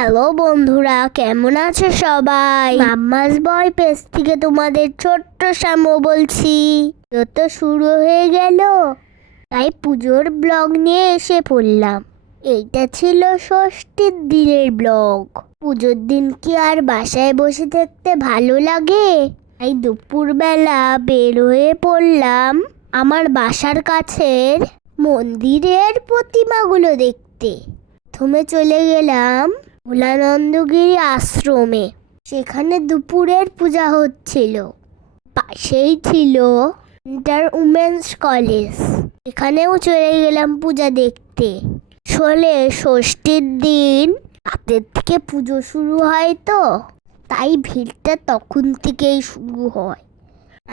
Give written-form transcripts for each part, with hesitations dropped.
Hello বন্ধুরা, কেমন আছো সবাই? মাম্মাস বয় পেজ থেকে তোমাদের ছোট্ট শ্যামু বলছি। যত শুরু হয়ে গেল, তাই পুজোর ব্লগ নিয়ে এসে পড়লাম। এইটা ছিল ষষ্ঠীর দিনের ব্লগ। পুজোর দিন কি আর বাসায় বসে থাকতে ভালো লাগে? তাই দুপুরবেলা বের হয়ে পড়লাম আমার বাসার কাছের মন্দিরের প্রতিমাগুলো দেখতে। প্রথমে চলে গেলাম ভোলানন্দগিরি আশ্রমে। সেখানে দুপুরের পূজা হচ্ছিল। পাশেই ছিল ইন্টার উমেন্স কলেজ। এখানেও চলে গেলাম পূজা দেখতে। আসলে ষষ্ঠীর দিন রাতের থেকে পুজো শুরু হয় তো, তাই ভিড়টা তখন থেকেই শুরু হয়।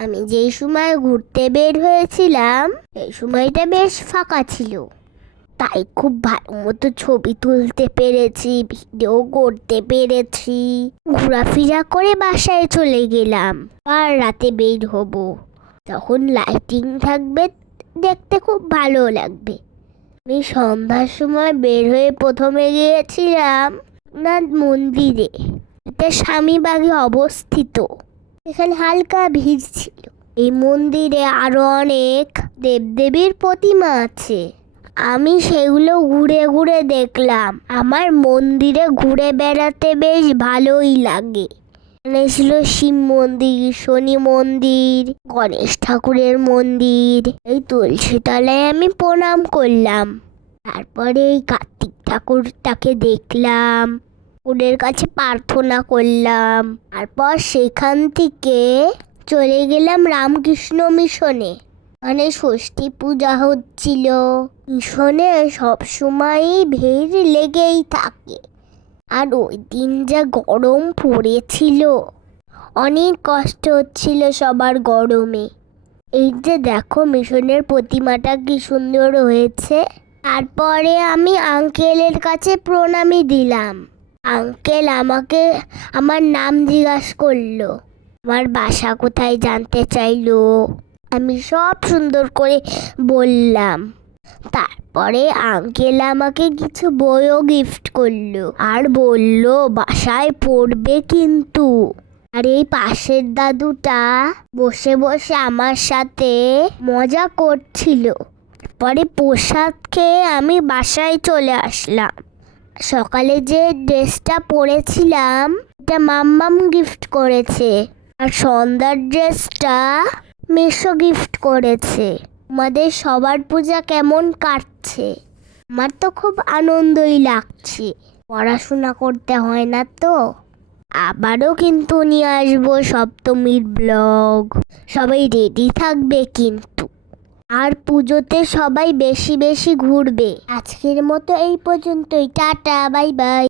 আমি যেই সময় ঘুরতে বের হয়েছিলাম সেই সময়টা বেশ ফাঁকা ছিল, তাই খুব ভালো মতো ছবি তুলতে পেরেছি, ভিডিও করতে পেরেছি। ঘোরাফেরা করে বাসায় চলে গেলাম। আর রাতে বের হব, তখন লাইটিং থাকবে, দেখতে খুব ভালো লাগবে। আমি সন্ধ্যার সময় বের হয়ে প্রথমে গিয়েছিলাম নাথ মন্দিরে। এটা স্বামীবাগে অবস্থিত। এখানে হালকা ভিড় ছিল। এই মন্দিরে আরো অনেক দেবদেবীর প্রতিমা আছে। আমি সেগুলো ঘুরে ঘুরে দেখলাম। আমার মন্দিরে ঘুরে বেড়াতে বেশ ভালোই লাগে। এখানে ছিল শিব মন্দির, শনি মন্দির, গণেশ ঠাকুরের মন্দির। এই তুলসী তলায় আমি প্রণাম করলাম। তারপরে এই কার্তিক ঠাকুরটাকে দেখলাম, ওদের কাছে প্রার্থনা করলাম। তারপর সেখান থেকে চলে গেলাম রামকৃষ্ণ মিশনে। মানে ষষ্ঠী পূজা হচ্ছিল। মিশনে সবসময়ই ভিড় লেগেই থাকে। আর ওই দিন যা গরম পড়েছিল, অনেক কষ্ট হচ্ছিল সবার গরমে। এই যে দেখো মিশনের প্রতিমাটা কি সুন্দর হয়েছে। তারপরে আমি আঙ্কেলের কাছে প্রণামী দিলাম। আঙ্কেল আমাকে আমার নাম জিজ্ঞাসা করলো, আমার বাসা কোথায় জানতে চাইলো। আমি সব সুন্দর করে বললাম। তারপরে আঙ্কেল আমাকে কিছু বইও গিফট করলো আর বলল বাসায় পড়বে কিন্তু। আর এই পাশের দাদুটা বসে বসে আমার সাথে মজা করছিল। পরে প্রসাদ খেয়ে আমি বাসায় চলে আসলাম। সকালে যে ড্রেসটা পরেছিলাম এটা মাম্মাম গিফট করেছে, আর সন্ধ্যার ড্রেসটা মেশো গিফট করেছে। আমাদের সবার পূজা কেমন কাটছে? আমার তো খুব আনন্দই লাগছে। পড়াশোনা করতে হয় না তো। আবারও কিন্তু নিয়ে আসবো সপ্তমীর ব্লগ। সবাই রেডি থাকবে কিন্তু। আর পুজোতে সবাই বেশি বেশি ঘুরবে। আজকের মতো এই পর্যন্তই। Tata, bye bye.